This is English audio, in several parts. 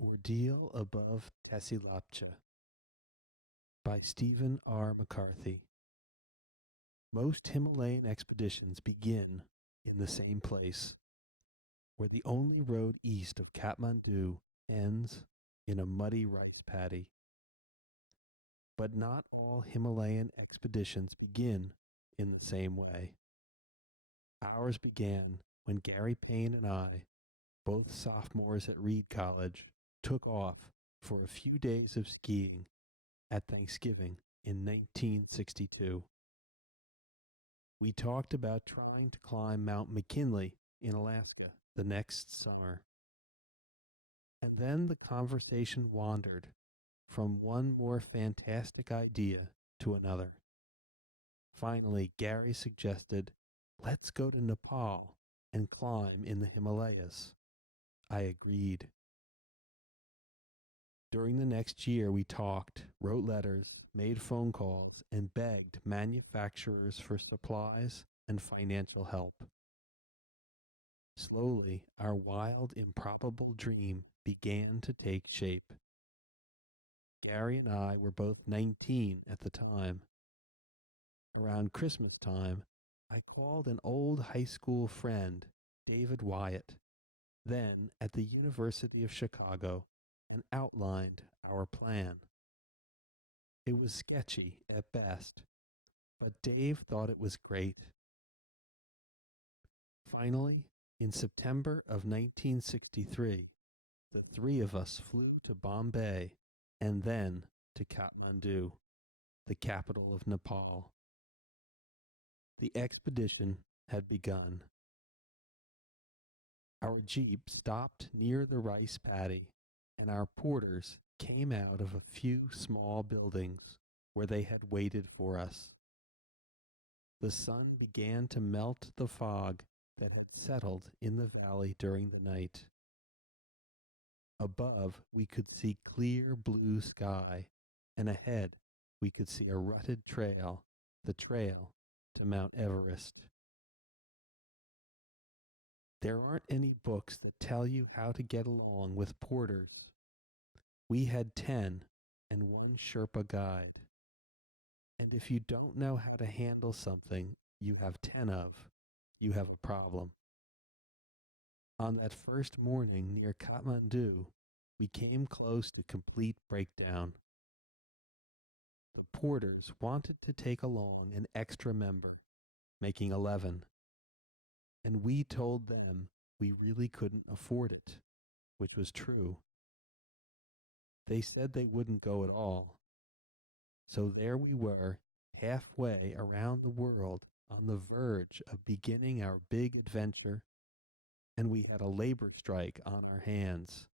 Ordeal Above Tesi Lapcha by Stephen R. McCarthy. Most Himalayan expeditions begin in the same place, where the only road east of Kathmandu ends in a muddy rice paddy. But not all Himalayan expeditions begin in the same way. Ours began when Gary Payne and I, both sophomores at Reed College, took off for a few days of skiing at Thanksgiving in 1962. We talked about trying to climb Mount McKinley in Alaska the next summer. And then the conversation wandered from one more fantastic idea to another. Finally, Gary suggested, let's go to Nepal and climb in the Himalayas. I agreed. During the next year, we talked, wrote letters, made phone calls, and begged manufacturers for supplies and financial help. Slowly, our wild, improbable dream began to take shape. Gary and I were both 19 at the time. Around Christmas time, I called an old high school friend, David Wyatt, then at the University of Chicago, and outlined our plan. It was sketchy at best, but Dave thought it was great. Finally, in September of 1963, the three of us flew to Bombay and then to Kathmandu, the capital of Nepal. The expedition had begun. Our jeep stopped near the rice paddy, and our porters came out of a few small buildings where they had waited for us. The sun began to melt the fog that had settled in the valley during the night. Above, we could see clear blue sky, and ahead we could see a rutted trail, the trail to Mount Everest. There aren't any books that tell you how to get along with porters. We had 10 and one Sherpa guide. And if you don't know how to handle something you have 10 of, you have a problem. On that first morning near Kathmandu, we came close to complete breakdown. The porters wanted to take along an extra member, making 11. And we told them we really couldn't afford it, which was true. They said they wouldn't go at all. So there we were, halfway around the world, on the verge of beginning our big adventure, and we had a labor strike on our hands.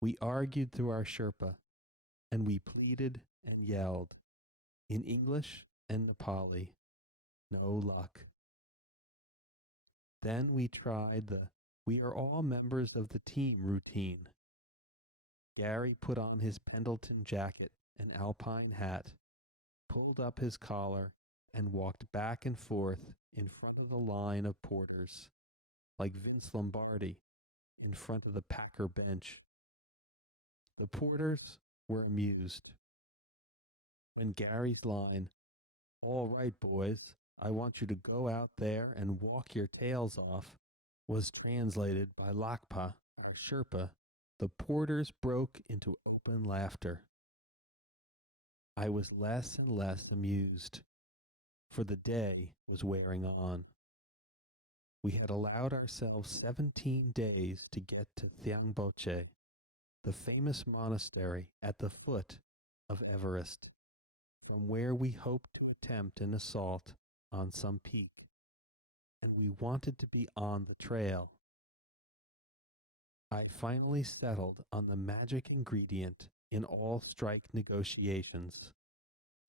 We argued through our Sherpa, and we pleaded and yelled, in English and Nepali. No luck. Then we tried the "we are all members of the team" routine. Gary put on his Pendleton jacket and alpine hat, pulled up his collar, and walked back and forth in front of the line of porters, like Vince Lombardi in front of the Packer bench. The porters were amused. When Gary's line, "All right, boys, I want you to go out there and walk your tails off," was translated by Lapcha, our Sherpa, the porters broke into open laughter. I was less and less amused, for the day was wearing on. We had allowed ourselves 17 days to get to Thangboche, the famous monastery at the foot of Everest, from where we hoped to attempt an assault on some peak, and we wanted to be on the trail. I finally settled on the magic ingredient in all strike negotiations: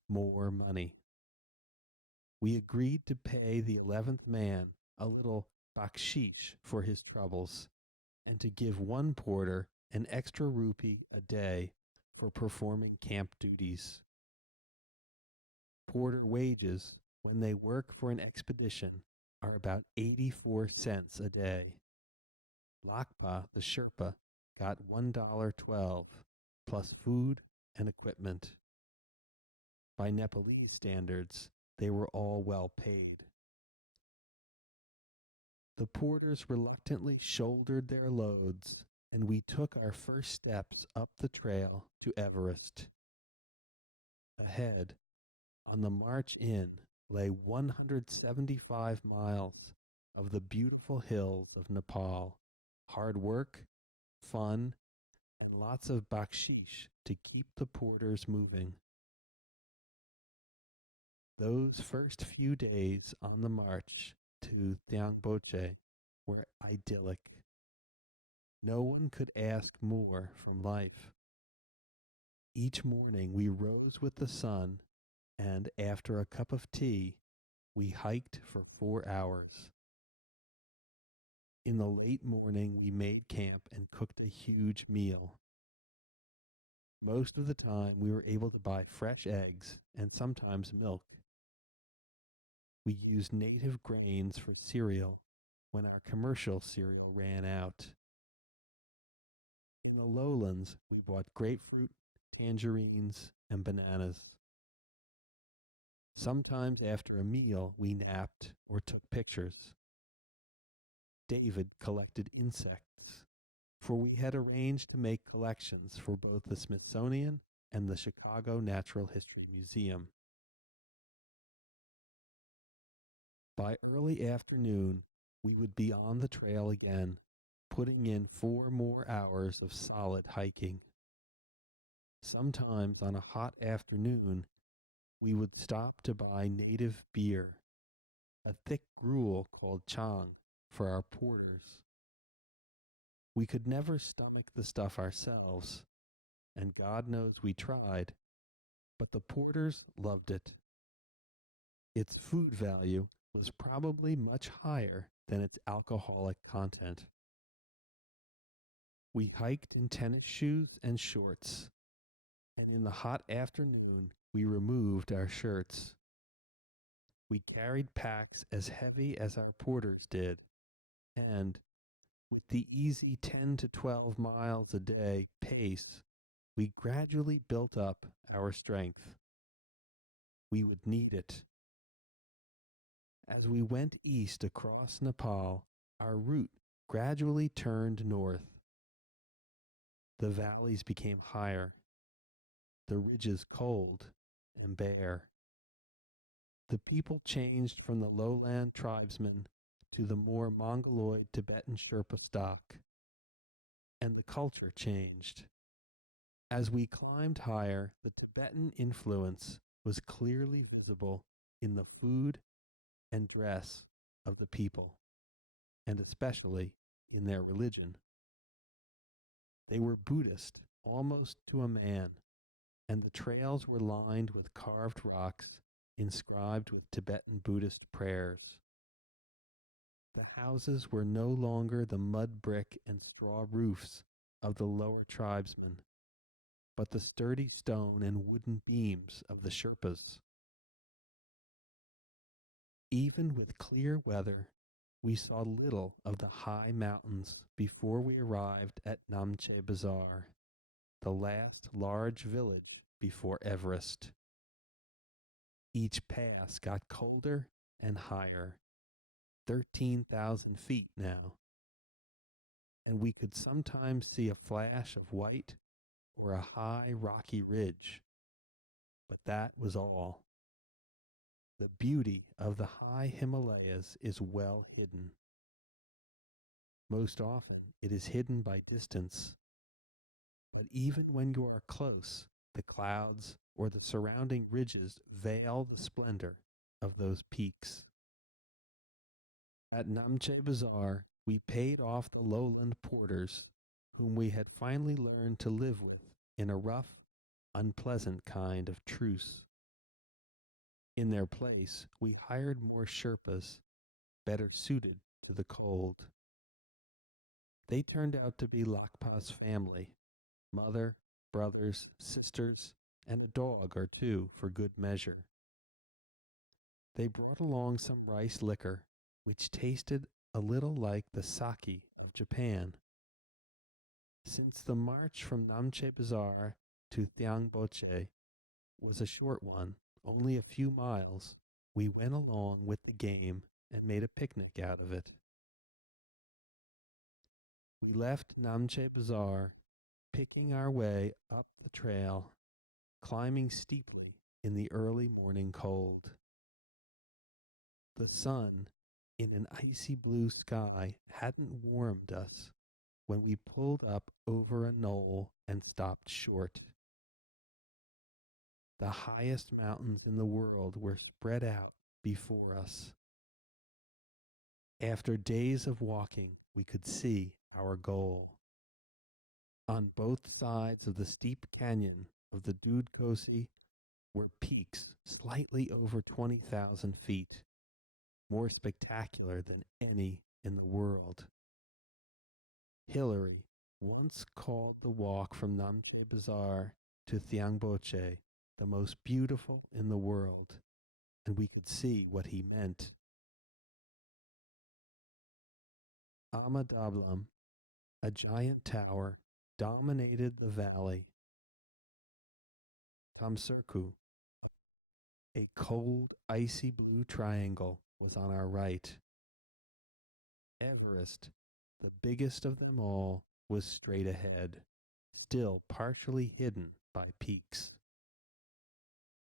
more money. We agreed to pay the 11th man a little baksheesh for his troubles, and to give one porter an extra rupee a day for performing camp duties. Porter wages, when they work for an expedition, are about 84 cents a day. Lapcha, the Sherpa, got $1.12 plus food and equipment. By Nepalese standards, they were all well paid. The porters reluctantly shouldered their loads, and we took our first steps up the trail to Everest. Ahead, on the march in, lay 175 miles of the beautiful hills of Nepal. Hard work, fun, and lots of bakshish to keep the porters moving. Those first few days on the march to Thangboche were idyllic. No one could ask more from life. Each morning we rose with the sun, and after a cup of tea, we hiked for 4 hours. In the late morning, we made camp and cooked a huge meal. Most of the time, we were able to buy fresh eggs and sometimes milk. We used native grains for cereal when our commercial cereal ran out. In the lowlands, we bought grapefruit, tangerines, and bananas. Sometimes after a meal, we napped or took pictures. David collected insects, for we had arranged to make collections for both the Smithsonian and the Chicago Natural History Museum. By early afternoon, we would be on the trail again, putting in 4 more hours of solid hiking. Sometimes on a hot afternoon, we would stop to buy native beer, a thick gruel called chang, for our porters. We could never stomach the stuff ourselves, and God knows we tried, but the porters loved it. Its food value was probably much higher than its alcoholic content. We hiked in tennis shoes and shorts, and in the hot afternoon we removed our shirts. We carried packs as heavy as our porters did, and with the easy 10 to 12 miles a day pace, we gradually built up our strength. We would need it. As we went east across Nepal, our route gradually turned north. The valleys became higher, the ridges cold and bare. The people changed from the lowland tribesmen to the more Mongoloid Tibetan Sherpa stock, and the culture changed. As we climbed higher, the Tibetan influence was clearly visible in the food and dress of the people, and especially in their religion. They were Buddhist almost to a man, and the trails were lined with carved rocks inscribed with Tibetan Buddhist prayers. The houses were no longer the mud brick and straw roofs of the lower tribesmen, but the sturdy stone and wooden beams of the Sherpas. Even with clear weather, we saw little of the high mountains before we arrived at Namche Bazaar, the last large village before Everest. Each pass got colder and higher, 13,000 feet now, and we could sometimes see a flash of white or a high rocky ridge, but that was all. The beauty of the high Himalayas is well hidden. Most often it is hidden by distance, but even when you are close, the clouds or the surrounding ridges veil the splendor of those peaks. At Namche Bazaar, we paid off the lowland porters, whom we had finally learned to live with in a rough, unpleasant kind of truce. In their place, we hired more Sherpas, better suited to the cold. They turned out to be Lakpa's family, mother, brothers, sisters, and a dog or two for good measure. They brought along some rice liquor, which tasted a little like the sake of Japan. Since the march from Namche Bazaar to Thiangboche was a short one, only a few miles, we went along with the game and made a picnic out of it. We left Namche Bazaar, picking our way up the trail, climbing steeply in the early morning cold. The sun, in an icy blue sky, hadn't warmed us when we pulled up over a knoll and stopped short. The highest mountains in the world were spread out before us. After days of walking, we could see our goal. On both sides of the steep canyon of the Dudkosi were peaks slightly over 20,000 feet, more spectacular than any in the world. Hillary once called the walk from Namche Bazaar to Thiangboche the most beautiful in the world, and we could see what he meant. Amadablam, a giant tower, dominated the valley. Kamsurku, a cold, icy blue triangle, was on our right. Everest, the biggest of them all, was straight ahead, still partially hidden by peaks.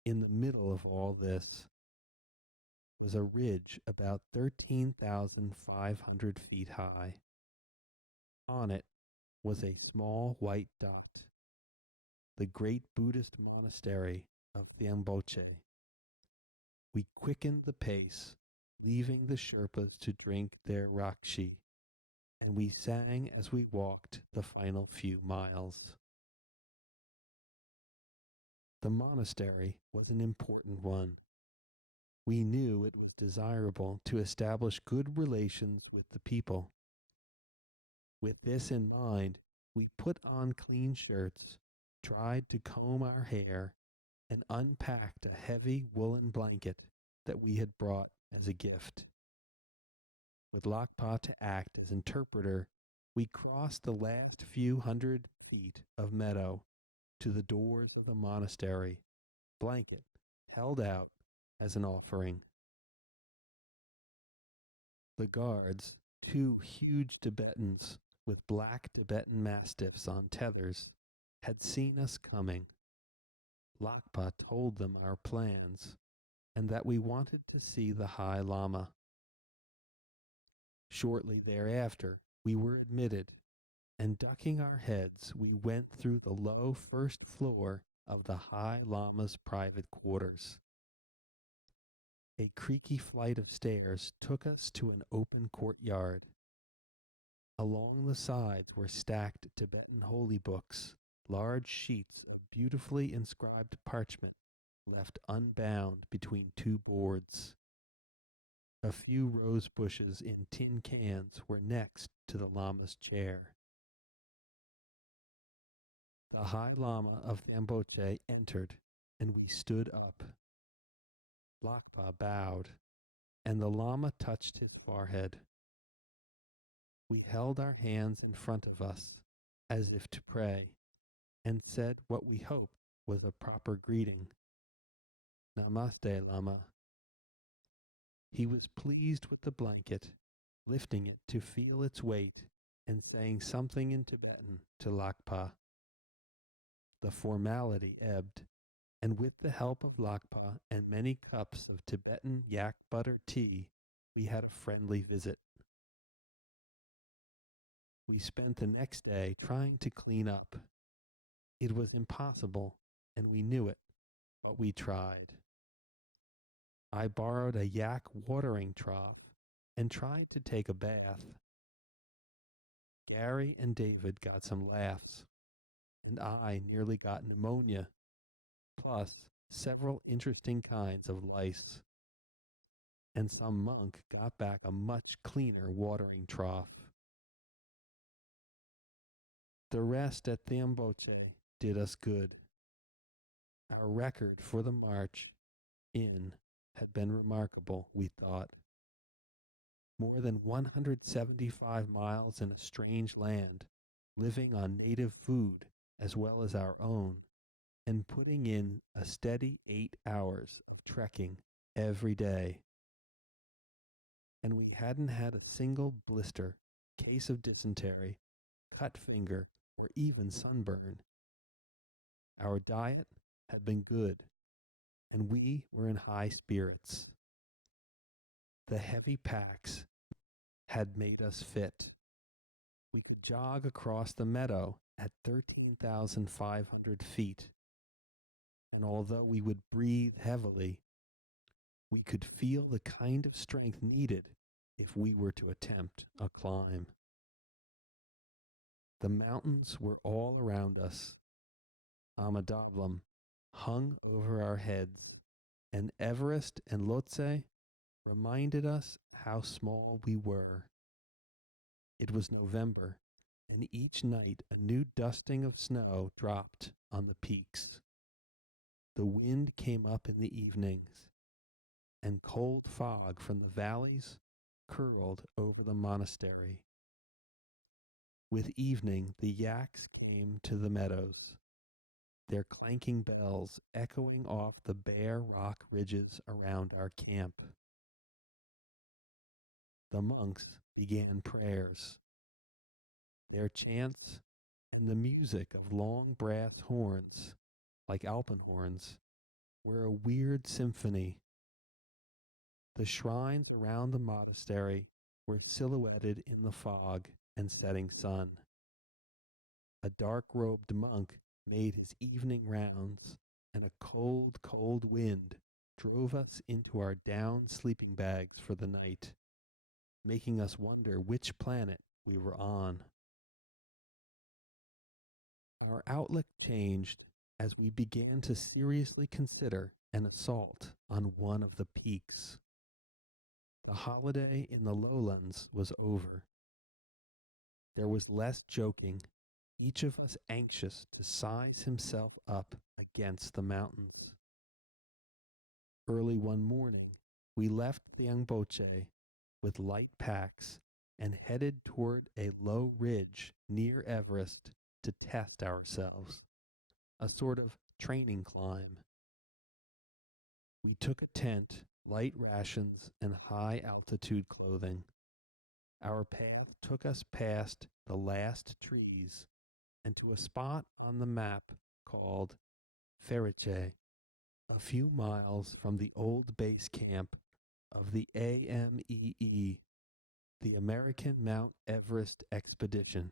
In the middle of all this was a ridge about 13,500 feet high. On it was a small white dot, the great Buddhist monastery of Thiamboche. We quickened the pace, leaving the Sherpas to drink their rakshi, and we sang as we walked the final few miles. The monastery was an important one. We knew it was desirable to establish good relations with the people. With this in mind, we put on clean shirts, tried to comb our hair, and unpacked a heavy woolen blanket that we had brought as a gift. With Lapcha to act as interpreter, we crossed the last few hundred feet of meadow to the doors of the monastery, blanket held out as an offering. The guards, two huge Tibetans with black Tibetan mastiffs on tethers, had seen us coming. Lapcha told them our plans and that we wanted to see the High Lama. Shortly thereafter, we were admitted, and ducking our heads, we went through the low first floor of the High Lama's private quarters. A creaky flight of stairs took us to an open courtyard. Along the sides were stacked Tibetan holy books, large sheets of beautifully inscribed parchment left unbound between two boards. A few rose bushes in tin cans were next to the Lama's chair. The High Lama of Thiamboche entered, and we stood up. Lapcha bowed, and the Lama touched his forehead. We held our hands in front of us, as if to pray, and said what we hoped was a proper greeting. Namaste, Lama. He was pleased with the blanket, lifting it to feel its weight and saying something in Tibetan to Lapcha. The formality ebbed, and with the help of Lapcha and many cups of Tibetan yak butter tea, we had a friendly visit. We spent the next day trying to clean up. It was impossible, and we knew it, but we tried. I borrowed a yak watering trough and tried to take a bath. Gary and David got some laughs, and I nearly got pneumonia, plus several interesting kinds of lice. And some monk got back a much cleaner watering trough. The rest at Thiamboche did us good. Our record for the march in had been remarkable, we thought. More than 175 miles in a strange land living on native food as well as our own, and putting in a steady 8 hours of trekking every day. And we hadn't had a single blister, case of dysentery, cut finger, or even sunburn. Our diet had been good, and we were in high spirits. The heavy packs had made us fit. We could jog across the meadow at 13,500 feet, and although we would breathe heavily, we could feel the kind of strength needed if we were to attempt a climb. The mountains were all around us. Amadablam hung over our heads, and Everest and Lhotse reminded us how small we were. It was November, and each night a new dusting of snow dropped on the peaks. The wind came up in the evenings, and cold fog from the valleys curled over the monastery. With evening, the yaks came to the meadows, their clanking bells echoing off the bare rock ridges around our camp. The monks began prayers. Their chants and the music of long brass horns, like alpenhorns, were a weird symphony. The shrines around the monastery were silhouetted in the fog and setting sun. A dark-robed monk made his evening rounds, and a cold, cold wind drove us into our down sleeping bags for the night, making us wonder which planet we were on. Our outlook changed as we began to seriously consider an assault on one of the peaks. The holiday in the lowlands was over. There was less joking, each of us anxious to size himself up against the mountains. Early one morning, we left the Angboche with light packs and headed toward a low ridge near Everest to test ourselves, a sort of training climb. We took a tent, light rations, and high-altitude clothing. Our path took us past the last trees and to a spot on the map called Feriche, a few miles from the old base camp of the AMEE, the American Mount Everest Expedition.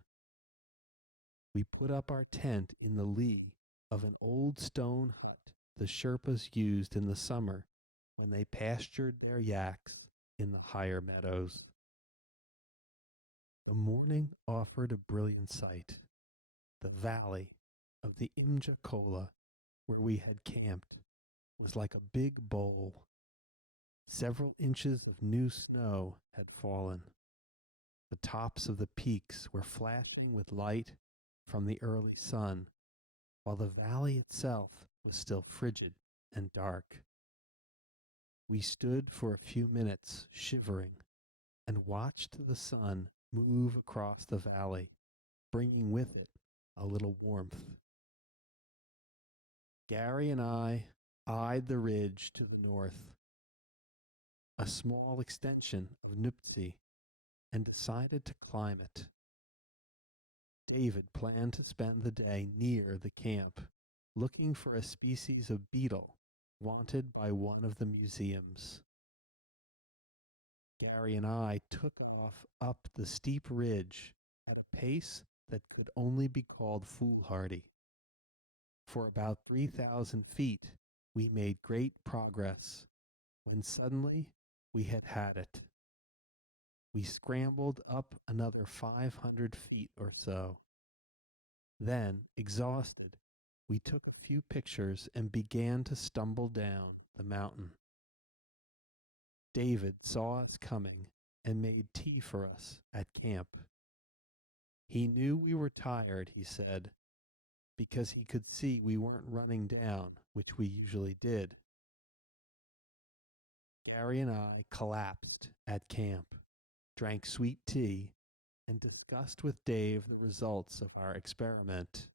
We put up our tent in the lee of an old stone hut the Sherpas used in the summer when they pastured their yaks in the higher meadows. The morning offered a brilliant sight. The valley of the Imja Kola, where we had camped, was like a big bowl. Several inches of new snow had fallen. The tops of the peaks were flashing with light from the early sun, while the valley itself was still frigid and dark. We stood for a few minutes shivering and watched the sun move across the valley, bringing with it a little warmth. Gary and I eyed the ridge to the north, a small extension of Nuptse, and decided to climb it. David planned to spend the day near the camp, looking for a species of beetle wanted by one of the museums. Gary and I took off up the steep ridge at a pace that could only be called foolhardy. For about 3,000 feet, we made great progress, when suddenly we had had it. We scrambled up another 500 feet or so. Then, exhausted, we took a few pictures and began to stumble down the mountain. David saw us coming and made tea for us at camp. He knew we were tired, he said, because he could see we weren't running down, which we usually did. Gary and I collapsed at camp, drank sweet tea, and discussed with Dave the results of our experiment.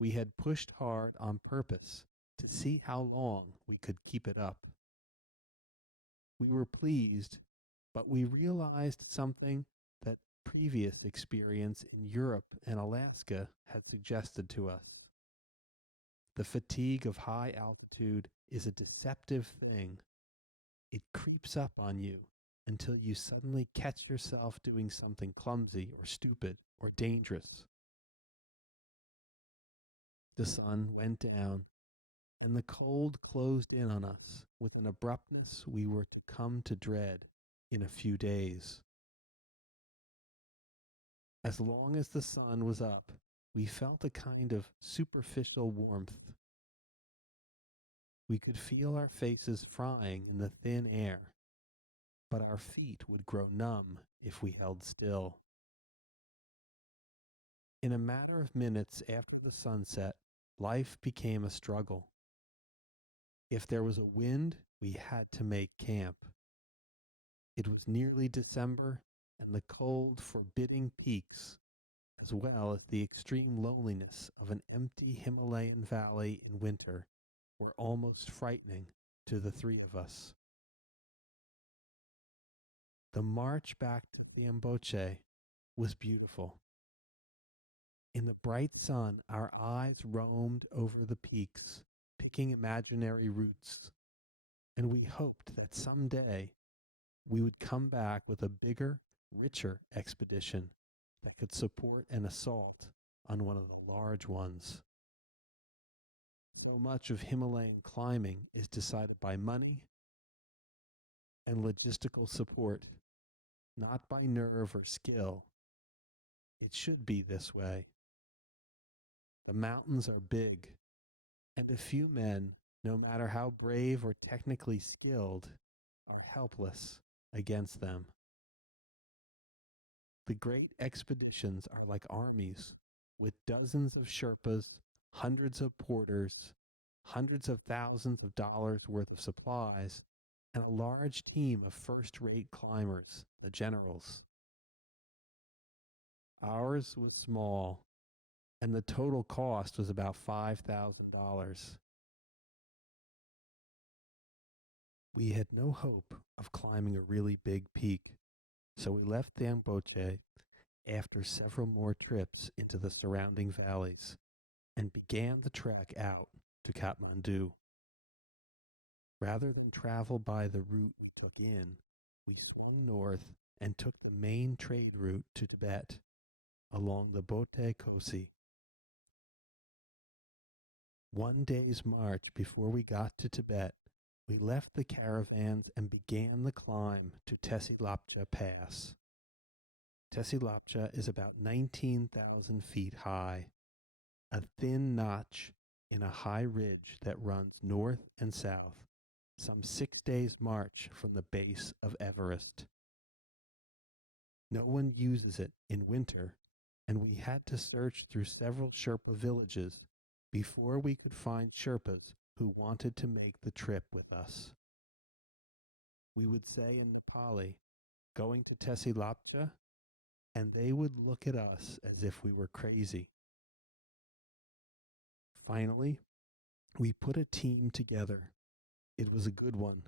We had pushed hard on purpose to see how long we could keep it up. We were pleased, but we realized something that previous experience in Europe and Alaska had suggested to us. The fatigue of high altitude is a deceptive thing. It creeps up on you until you suddenly catch yourself doing something clumsy or stupid or dangerous. The sun went down, and the cold closed in on us with an abruptness we were to come to dread in a few days. As long as the sun was up, we felt a kind of superficial warmth. We could feel our faces frying in the thin air, but our feet would grow numb if we held still. In a matter of minutes after the sunset, life became a struggle. If there was a wind, we had to make camp. It was nearly December, and the cold, forbidding peaks, as well as the extreme loneliness of an empty Himalayan valley in winter, were almost frightening to the three of us. The march back to Liamboche was beautiful. In the bright sun, our eyes roamed over the peaks, picking imaginary routes, and we hoped that someday we would come back with a bigger, richer expedition that could support an assault on one of the large ones. So much of Himalayan climbing is decided by money and logistical support, not by nerve or skill. It should be this way. The mountains are big, and a few men, no matter how brave or technically skilled, are helpless against them. The great expeditions are like armies, with dozens of Sherpas, hundreds of porters, hundreds of thousands of dollars worth of supplies, and a large team of first-rate climbers, the generals. Ours was small, and the total cost was about $5,000. We had no hope of climbing a really big peak, so we left Damboche after several more trips into the surrounding valleys and began the trek out to Kathmandu. Rather than travel by the route we took in, we swung north and took the main trade route to Tibet along the Bote Kosi. One day's march before we got to Tibet, we left the caravans and began the climb to Tesi Lapcha Pass. Tesi Lapcha is about 19,000 feet high, a thin notch in a high ridge that runs north and south, some 6 days' march from the base of Everest. No one uses it in winter, and we had to search through several Sherpa villages before we could find Sherpas who wanted to make the trip with us. We would say in Nepali, going to Tesi Lapcha, and they would look at us as if we were crazy. Finally, we put a team together. It was a good one.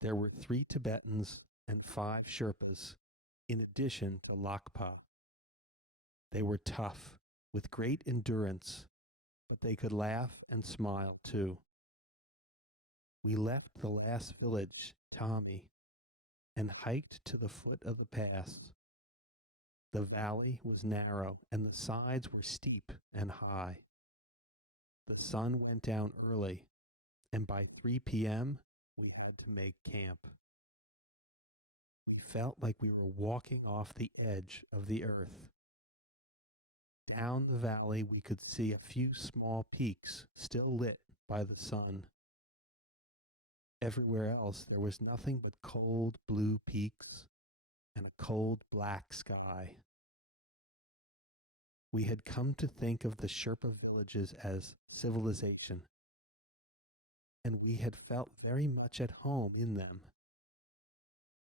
There were 3 Tibetans and 5 Sherpas, in addition to Lakpa. They were tough, with great endurance, but they could laugh and smile too. We left the last village, Tami, and hiked to the foot of the pass. The valley was narrow and the sides were steep and high. The sun went down early, and by 3 p.m., we had to make camp. We felt like we were walking off the edge of the earth. Down the valley, we could see a few small peaks still lit by the sun. Everywhere else, there was nothing but cold blue peaks and a cold black sky. We had come to think of the Sherpa villages as civilization, and we had felt very much at home in them.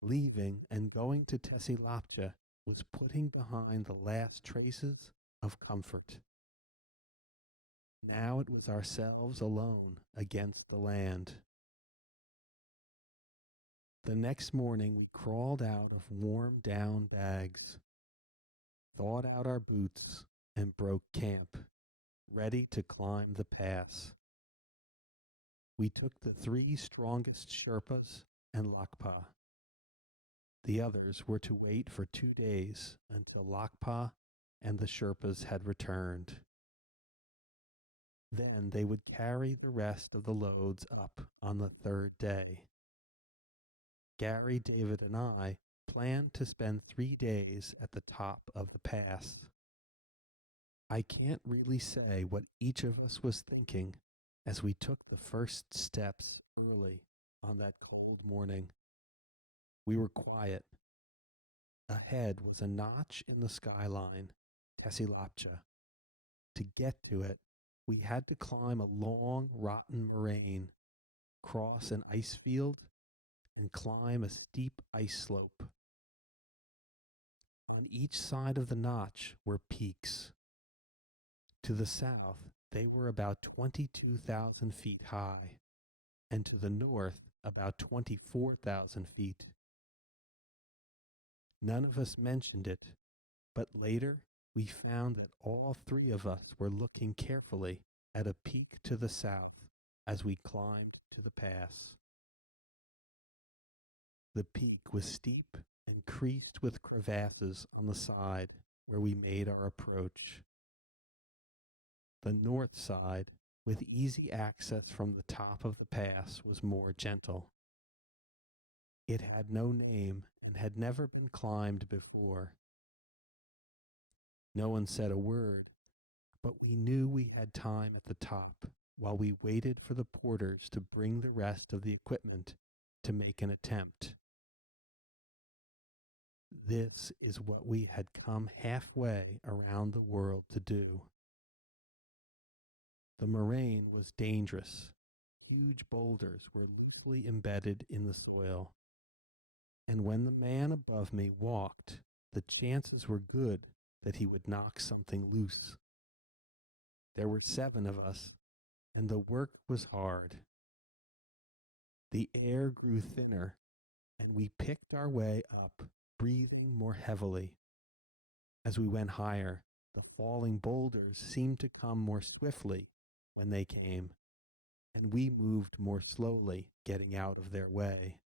Leaving and going to Tesi Lapcha was putting behind the last traces of comfort. Now it was ourselves alone against the land. The next morning we crawled out of warm down bags, thawed out our boots, and broke camp, ready to climb the pass. We took the 3 strongest Sherpas and Lapcha. The others were to wait for 2 days until Lapcha and the Sherpas had returned. Then they would carry the rest of the loads up on the 3rd day. Gary, David, and I planned to spend 3 days at the top of the pass. I can't really say what each of us was thinking as we took the first steps early on that cold morning. We were quiet. Ahead was a notch in the skyline, Tesi Lapcha. To get to it, we had to climb a long, rotten moraine, cross an ice field, and climb a steep ice slope. On each side of the notch were peaks. To the south, they were about 22,000 feet high, and to the north, about 24,000 feet. None of us mentioned it, but later we found that all 3 of us were looking carefully at a peak to the south as we climbed to the pass. The peak was steep and creased with crevasses on the side where we made our approach. The north side, with easy access from the top of the pass, was more gentle. It had no name and had never been climbed before. No one said a word, but we knew we had time at the top while we waited for the porters to bring the rest of the equipment to make an attempt. This is what we had come halfway around the world to do. The moraine was dangerous. Huge boulders were loosely embedded in the soil. And when the man above me walked, the chances were good that he would knock something loose. There were 7 of us, and the work was hard. The air grew thinner, and we picked our way up, breathing more heavily. As we went higher, the falling boulders seemed to come more swiftly when they came, and we moved more slowly, getting out of their way.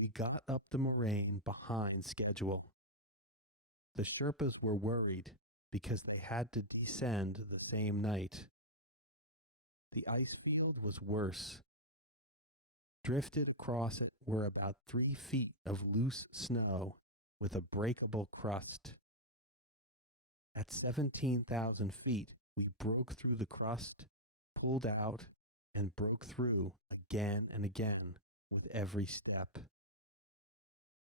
We got up the moraine behind schedule. The Sherpas were worried because they had to descend the same night. The ice field was worse. Drifted across it were about 3 feet of loose snow with a breakable crust. At 17,000 feet, we broke through the crust, pulled out, and broke through again and again with every step.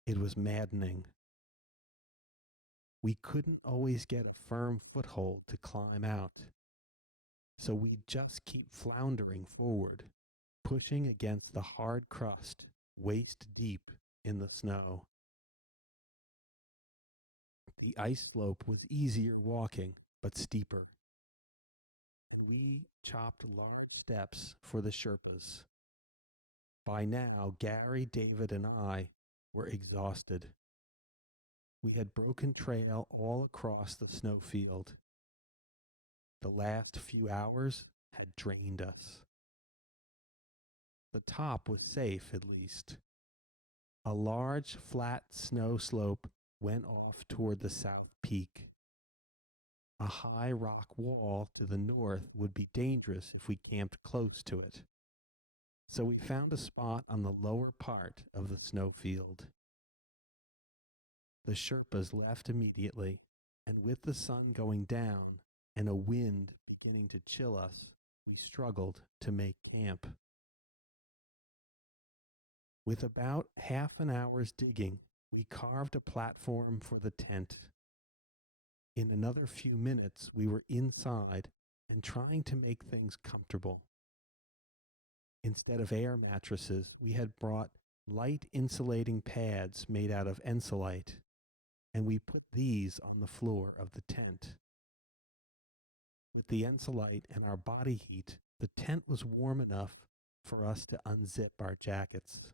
It was maddening. We couldn't always get a firm foothold to climb out, so we'd just keep floundering forward, pushing against the hard crust waist deep in the snow. The ice slope was easier walking, but steeper. And we chopped large steps for the Sherpas. By now, Gary, David, and I were exhausted. We had broken trail all across the snowfield. The last few hours had drained us. The top was safe, at least. A large, flat snow slope went off toward the south peak. A high rock wall to the north would be dangerous if we camped close to it. So we found a spot on the lower part of the snowfield. The Sherpas left immediately, and with the sun going down and a wind beginning to chill us, we struggled to make camp. With about half an hour's digging, we carved a platform for the tent. In another few minutes, we were inside and trying to make things comfortable. Instead of air mattresses, we had brought light insulating pads made out of ensolite, and we put these on the floor of the tent. With the ensolite and our body heat, the tent was warm enough for us to unzip our jackets.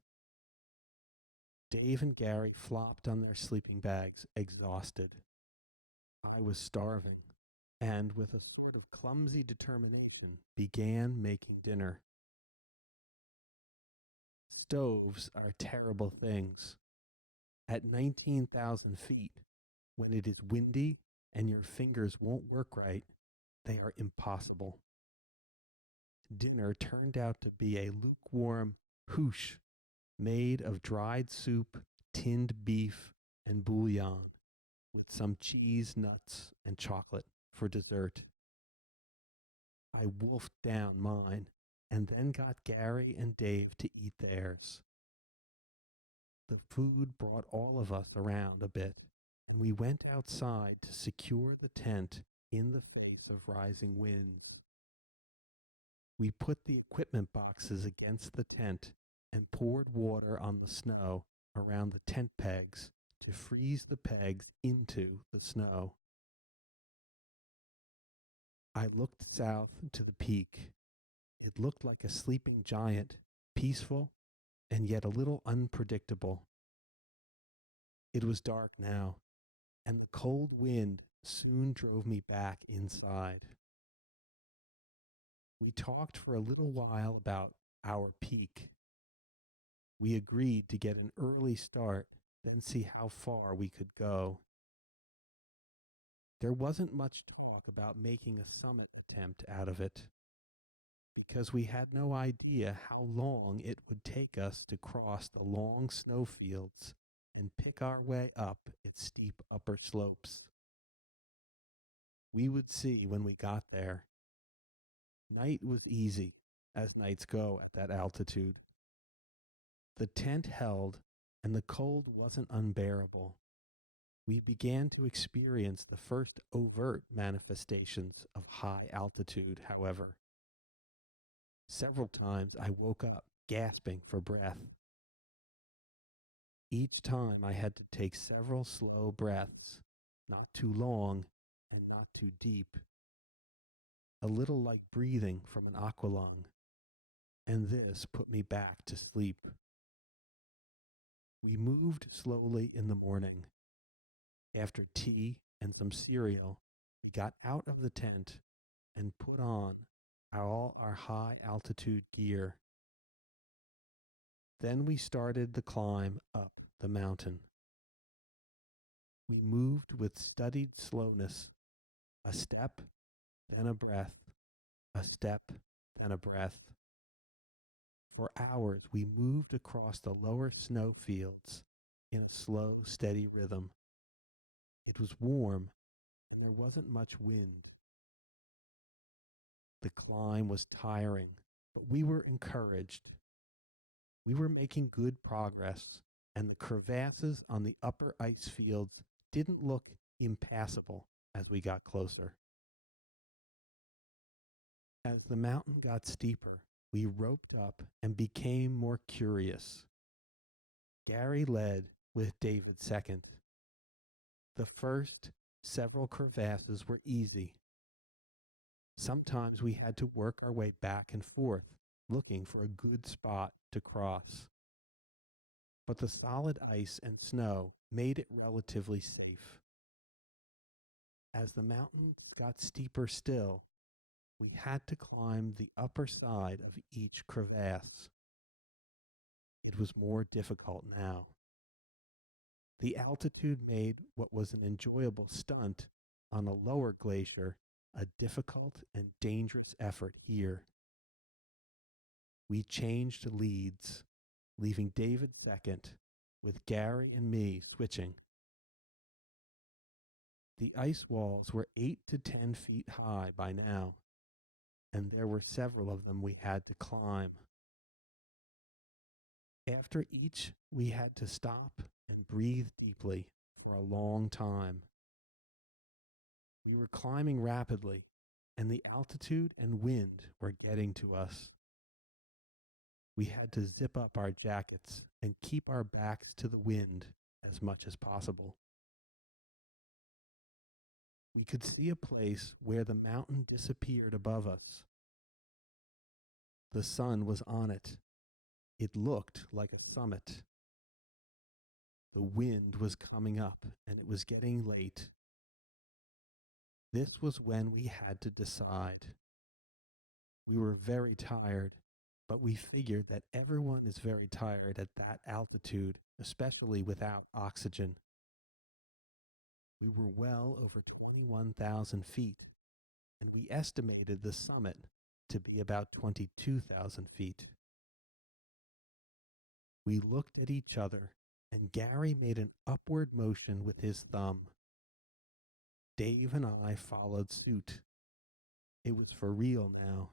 Dave and Gary flopped on their sleeping bags, exhausted. I was starving, and with a sort of clumsy determination, began making dinner. Stoves are terrible things. At 19,000 feet, when it is windy and your fingers won't work right, they are impossible. Dinner turned out to be a lukewarm hoosh made of dried soup, tinned beef, and bouillon, with some cheese, nuts, and chocolate for dessert. I wolfed down mine and then got Gary and Dave to eat theirs. The food brought all of us around a bit, and we went outside to secure the tent in the face of rising winds. We put the equipment boxes against the tent and poured water on the snow around the tent pegs to freeze the pegs into the snow. I looked south to the peak. It looked like a sleeping giant, peaceful and yet a little unpredictable. It was dark now, and the cold wind soon drove me back inside. We talked for a little while about our peak. We agreed to get an early start, then see how far we could go. There wasn't much talk about making a summit attempt out of it, because we had no idea how long it would take us to cross the long snowfields and pick our way up its steep upper slopes. We would see when we got there. Night was easy, as nights go at that altitude. The tent held, and the cold wasn't unbearable. We began to experience the first overt manifestations of high altitude, however. Several times I woke up, gasping for breath. Each time I had to take several slow breaths, not too long and not too deep, a little like breathing from an aqualung, and this put me back to sleep. We moved slowly in the morning. After tea and some cereal, we got out of the tent and put on all our high altitude gear. Then we started the climb up the mountain. We moved with studied slowness, a step, then a breath, a step, then a breath. For hours we moved across the lower snow fields in a slow, steady rhythm. It was warm, and there wasn't much wind. The climb was tiring, but we were encouraged. We were making good progress, and the crevasses on the upper ice fields didn't look impassable as we got closer. As the mountain got steeper, we roped up and became more curious. Gary led with David second. The first several crevasses were easy. Sometimes we had to work our way back and forth, looking for a good spot to cross. But the solid ice and snow made it relatively safe. As the mountain got steeper still, we had to climb the upper side of each crevasse. It was more difficult now. The altitude made what was an enjoyable stunt on a lower glacier a difficult and dangerous effort here. We changed leads, leaving David second, with Gary and me switching. The ice walls were 8 to 10 feet high by now, and there were several of them we had to climb. After each, we had to stop and breathe deeply for a long time. We were climbing rapidly, and the altitude and wind were getting to us. We had to zip up our jackets and keep our backs to the wind as much as possible. We could see a place where the mountain disappeared above us. The sun was on it. It looked like a summit. The wind was coming up, and it was getting late. This was when we had to decide. We were very tired, but we figured that everyone is very tired at that altitude, especially without oxygen. We were well over 21,000 feet, and we estimated the summit to be about 22,000 feet. We looked at each other, and Gary made an upward motion with his thumb. Dave and I followed suit. It was for real now.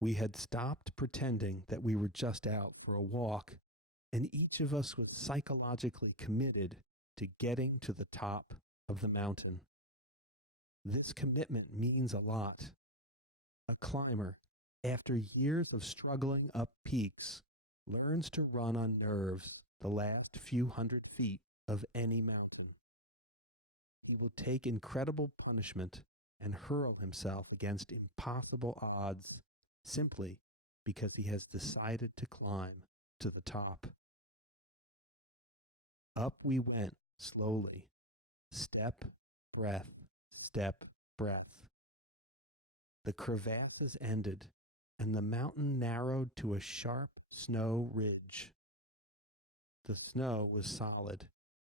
We had stopped pretending that we were just out for a walk, and each of us was psychologically committed to getting to the top of the mountain. This commitment means a lot. A climber, after years of struggling up peaks, learns to run on nerves the last few hundred feet of any mountain. He will take incredible punishment and hurl himself against impossible odds simply because he has decided to climb to the top. Up we went slowly, step, breath, step, breath. The crevasses ended, and the mountain narrowed to a sharp snow ridge. The snow was solid,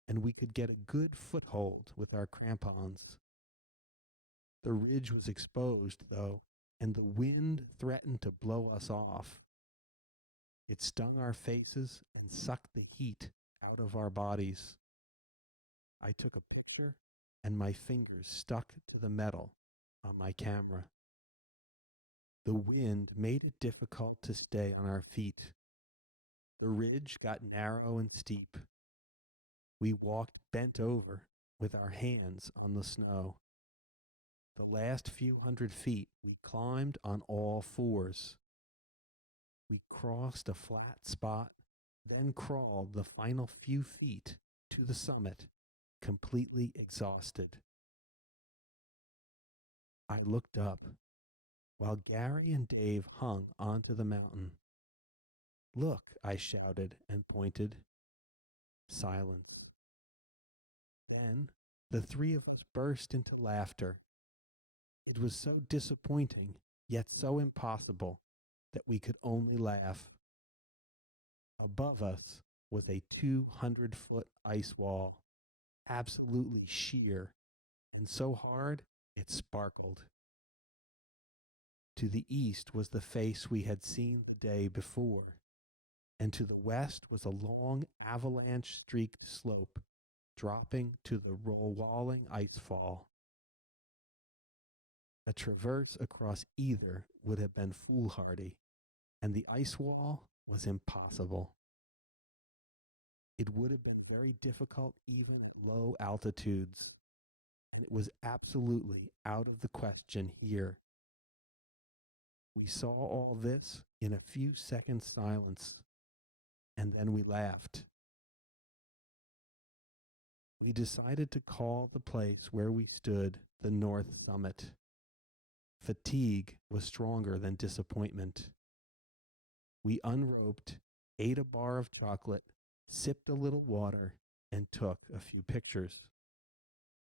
and we could get a good foothold with our crampons. The ridge was exposed, though, and the wind threatened to blow us off. It stung our faces and sucked the heat out of our bodies. I took a picture, and my fingers stuck to the metal on my camera. The wind made it difficult to stay on our feet. The ridge got narrow and steep. We walked bent over with our hands on the snow. The last few hundred feet we climbed on all fours. We crossed a flat spot, then crawled the final few feet to the summit, completely exhausted. I looked up while Gary and Dave hung onto the mountain. "Look," I shouted and pointed. Silence. Then the three of us burst into laughter. It was so disappointing, yet so impossible, that we could only laugh. Above us was a 200-foot ice wall, absolutely sheer, and so hard it sparkled. To the east was the face we had seen the day before, and to the west was a long avalanche-streaked slope dropping to the walling icefall. A traverse across either would have been foolhardy, and the ice wall was impossible. It would have been very difficult even at low altitudes, and it was absolutely out of the question here. We saw all this in a few seconds' silence, and then we laughed. We decided to call the place where we stood the North Summit. Fatigue was stronger than disappointment. We unroped, ate a bar of chocolate, sipped a little water, and took a few pictures.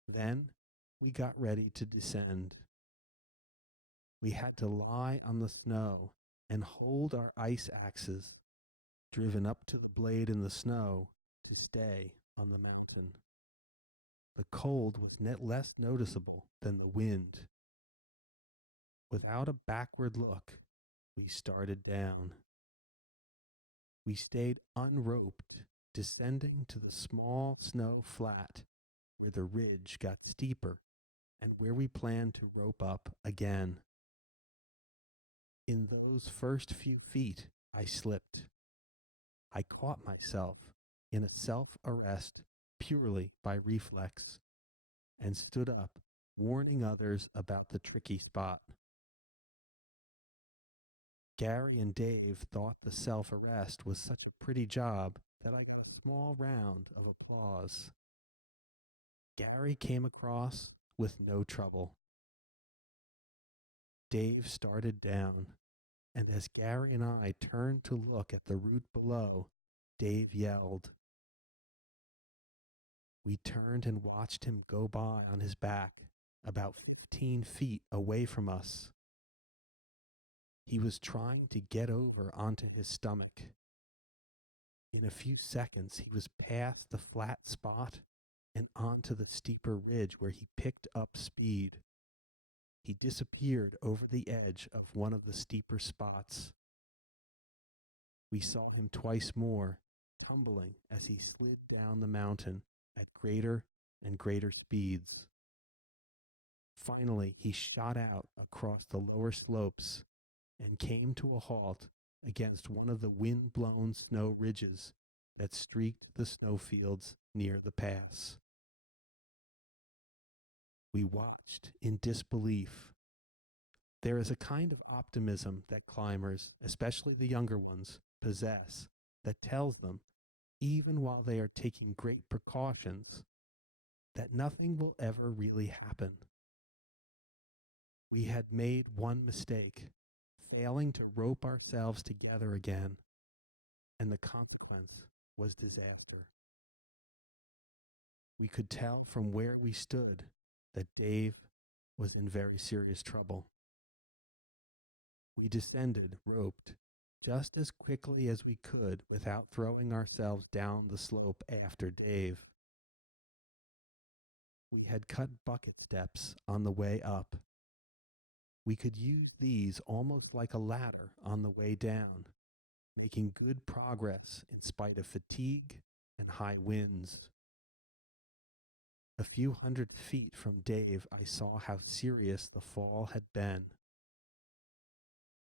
Then we got ready to descend. We had to lie on the snow and hold our ice axes, driven up to the blade in the snow, to stay on the mountain. The cold was less noticeable than the wind. Without a backward look, we started down. We stayed unroped, descending to the small snow flat where the ridge got steeper and where we planned to rope up again. In those first few feet, I slipped. I caught myself in a self-arrest purely by reflex and stood up, warning others about the tricky spot. Gary and Dave thought the self-arrest was such a pretty job that I got a small round of applause. Gary came across with no trouble. Dave started down, and as Gary and I turned to look at the route below, Dave yelled. We turned and watched him go by on his back, about 15 feet away from us. He was trying to get over onto his stomach. In a few seconds, he was past the flat spot and onto the steeper ridge where he picked up speed. He disappeared over the edge of one of the steeper spots. We saw him twice more, tumbling as he slid down the mountain at greater and greater speeds. Finally, he shot out across the lower slopes and came to a halt against one of the wind-blown snow ridges that streaked the snowfields near the pass. We watched in disbelief. There is a kind of optimism that climbers, especially the younger ones, possess that tells them, even while they are taking great precautions, that nothing will ever really happen. We had made one mistake, failing to rope ourselves together again, and the consequence was disaster. We could tell from where we stood that Dave was in very serious trouble. We descended, roped, just as quickly as we could without throwing ourselves down the slope after Dave. We had cut bucket steps on the way up. We could use these almost like a ladder on the way down, making good progress in spite of fatigue and high winds. A few hundred feet from Dave, I saw how serious the fall had been.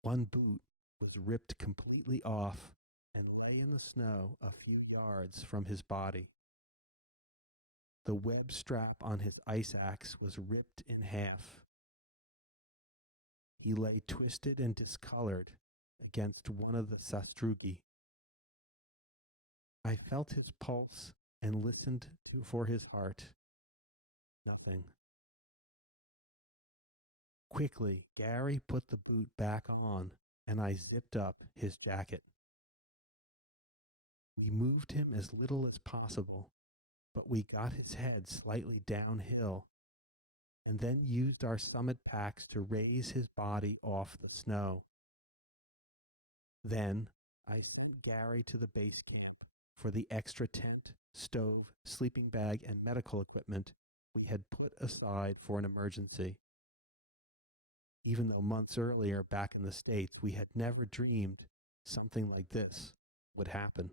One boot was ripped completely off and lay in the snow a few yards from his body. The web strap on his ice axe was ripped in half. He lay twisted and discolored against one of the sastrugi. I felt his pulse and listened for his heart. Nothing. Quickly, Gary put the boot back on, and I zipped up his jacket. We moved him as little as possible, but we got his head slightly downhill, and then used our summit packs to raise his body off the snow. Then I sent Gary to the base camp for the extra tent, stove, sleeping bag, and medical equipment we had put aside for an emergency. Even though months earlier, back in the States, we had never dreamed something like this would happen.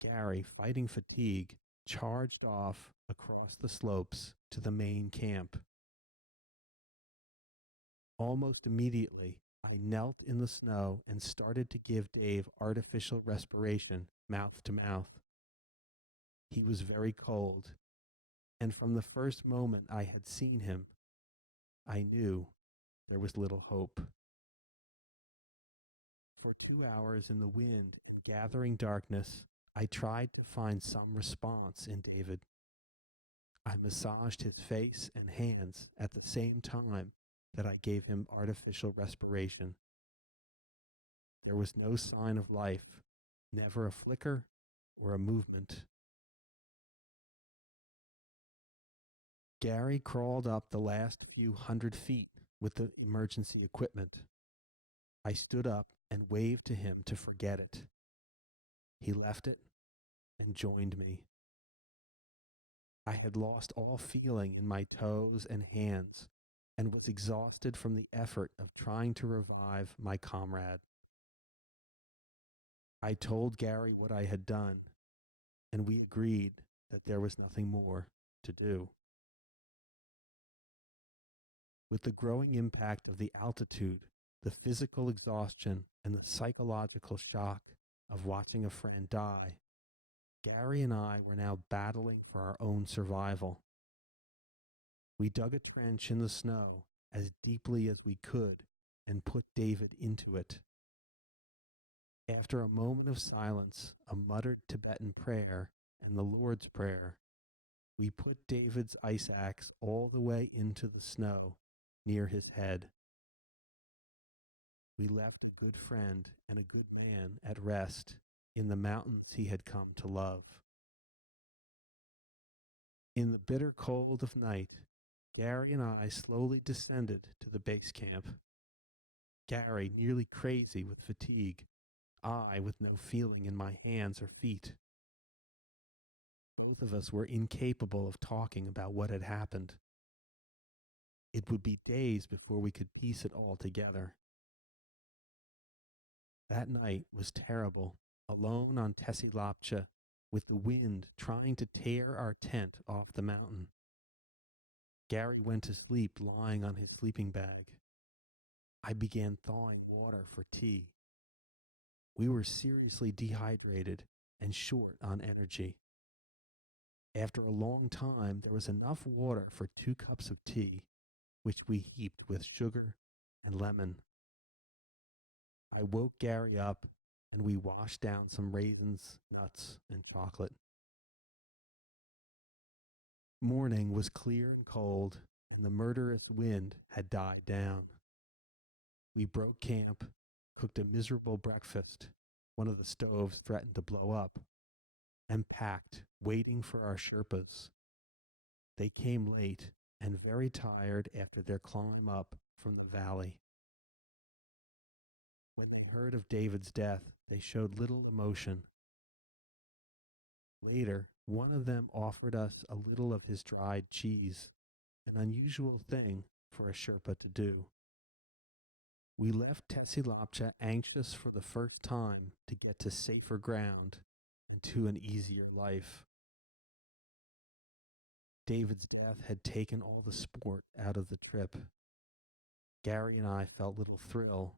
Gary, fighting fatigue, charged off across the slopes to the main camp. Almost immediately, I knelt in the snow and started to give Dave artificial respiration, mouth to mouth. He was very cold, and from the first moment I had seen him, I knew there was little hope. For 2 hours in the wind and gathering darkness, I tried to find some response in David. I massaged his face and hands at the same time that I gave him artificial respiration. There was no sign of life, never a flicker or a movement. Gary crawled up the last few hundred feet with the emergency equipment. I stood up and waved to him to forget it. He left it and joined me. I had lost all feeling in my toes and hands and was exhausted from the effort of trying to revive my comrade. I told Gary what I had done, and we agreed that there was nothing more to do. With the growing impact of the altitude, the physical exhaustion, and the psychological shock of watching a friend die, Gary and I were now battling for our own survival. We dug a trench in the snow as deeply as we could and put David into it. After a moment of silence, a muttered Tibetan prayer, and the Lord's Prayer, we put David's ice axe all the way into the snow near his head. We left a good friend and a good man at rest in the mountains he had come to love. In the bitter cold of night, Gary and I slowly descended to the base camp. Gary nearly crazy with fatigue, I with no feeling in my hands or feet. Both of us were incapable of talking about what had happened. It would be days before we could piece it all together. That night was terrible, alone on Tesi Lapcha, with the wind trying to tear our tent off the mountain. Gary went to sleep lying on his sleeping bag. I began thawing water for tea. We were seriously dehydrated and short on energy. After a long time, there was enough water for 2 cups of tea, which we heaped with sugar and lemon. I woke Gary up, and we washed down some raisins, nuts, and chocolate. Morning was clear and cold, and the murderous wind had died down. We broke camp, cooked a miserable breakfast. One of the stoves threatened to blow up, and packed, waiting for our Sherpas. They came late and very tired after their climb up from the valley. When they heard of David's death, they showed little emotion. Later, one of them offered us a little of his dried cheese, an unusual thing for a Sherpa to do. We left Tesi Lapcha anxious for the first time to get to safer ground and to an easier life. David's death had taken all the sport out of the trip. Gary and I felt little thrill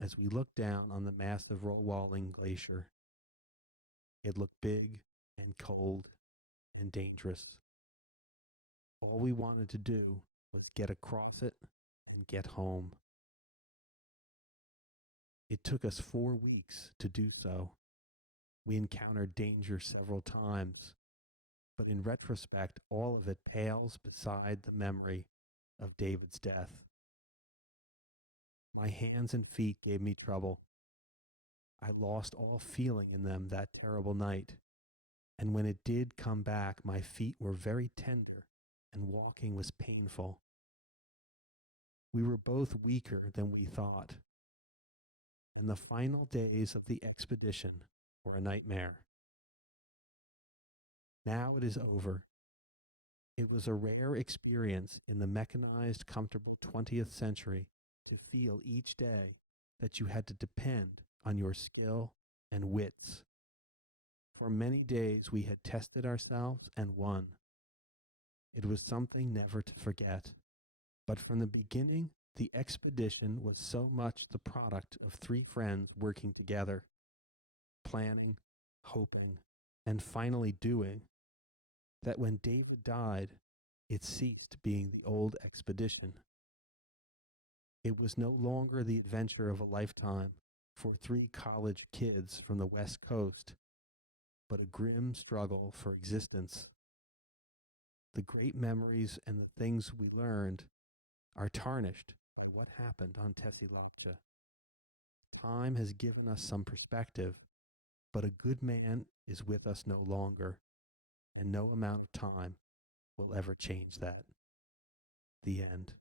as we looked down on the massive Rollwalling Glacier. It looked big and cold and dangerous. All we wanted to do was get across it and get home. It took us 4 weeks to do so. We encountered danger several times, but in retrospect, all of it pales beside the memory of David's death. My hands and feet gave me trouble. I lost all feeling in them that terrible night, and when it did come back, my feet were very tender and walking was painful. We were both weaker than we thought, and the final days of the expedition were a nightmare. Now it is over. It was a rare experience in the mechanized, comfortable 20th century to feel each day that you had to depend on your skill and wits. For many days we had tested ourselves and won. It was something never to forget. But from the beginning, the expedition was so much the product of 3 friends working together, planning, hoping, and finally doing, that when David died, it ceased being the old expedition. It was no longer the adventure of a lifetime for 3 college kids from the West Coast, but a grim struggle for existence. The great memories and the things we learned are tarnished by what happened on Tesi Lapcha. Time has given us some perspective, but a good man is with us no longer, and no amount of time will ever change that. The end.